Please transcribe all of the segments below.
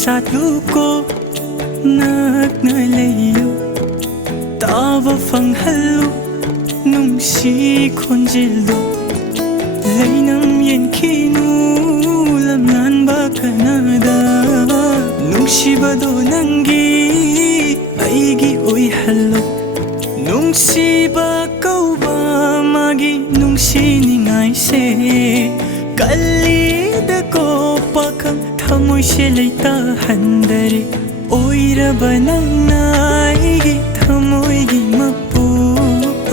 satluko nagna layo tava fanghallo nungsi khonjildo lainam yenkinu lamnan ba kanada nungsibado nangi aigi oi hallo nungsiba kauba magi nungsi ningai se kalida ko pakang thamoi se leita handare oiraba nangna aigi thamoi gi mapu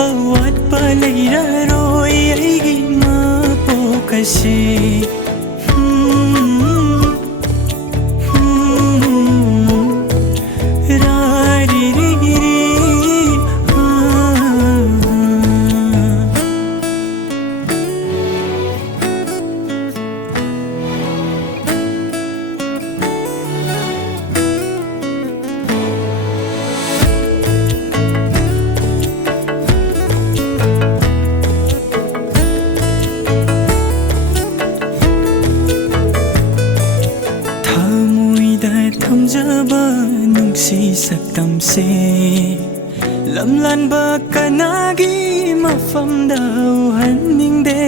awat pa leira roi aigi mapu kase Thamjaba nungsi saktam se lamlan ba kanagi mafam dau hanning de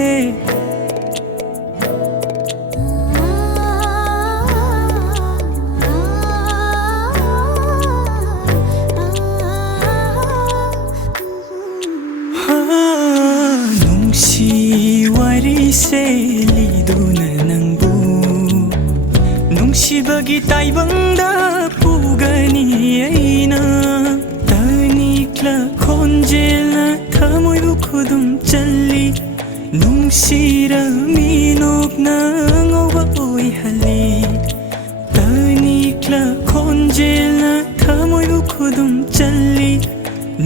nungsi wari se liduna nangbu nungsibagi taibangda pugani aina tanikla khonjelna thamoibu khudum challi nungsira minokna ngauba oi hali tanikla khonjelna thamoibu khudum challi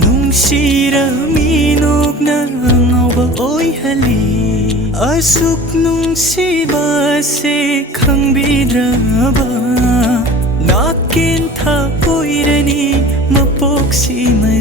nungsira minokna ngauba oi hali asuk nungsiba se khangbidraba nakin tha oirani mapok si mai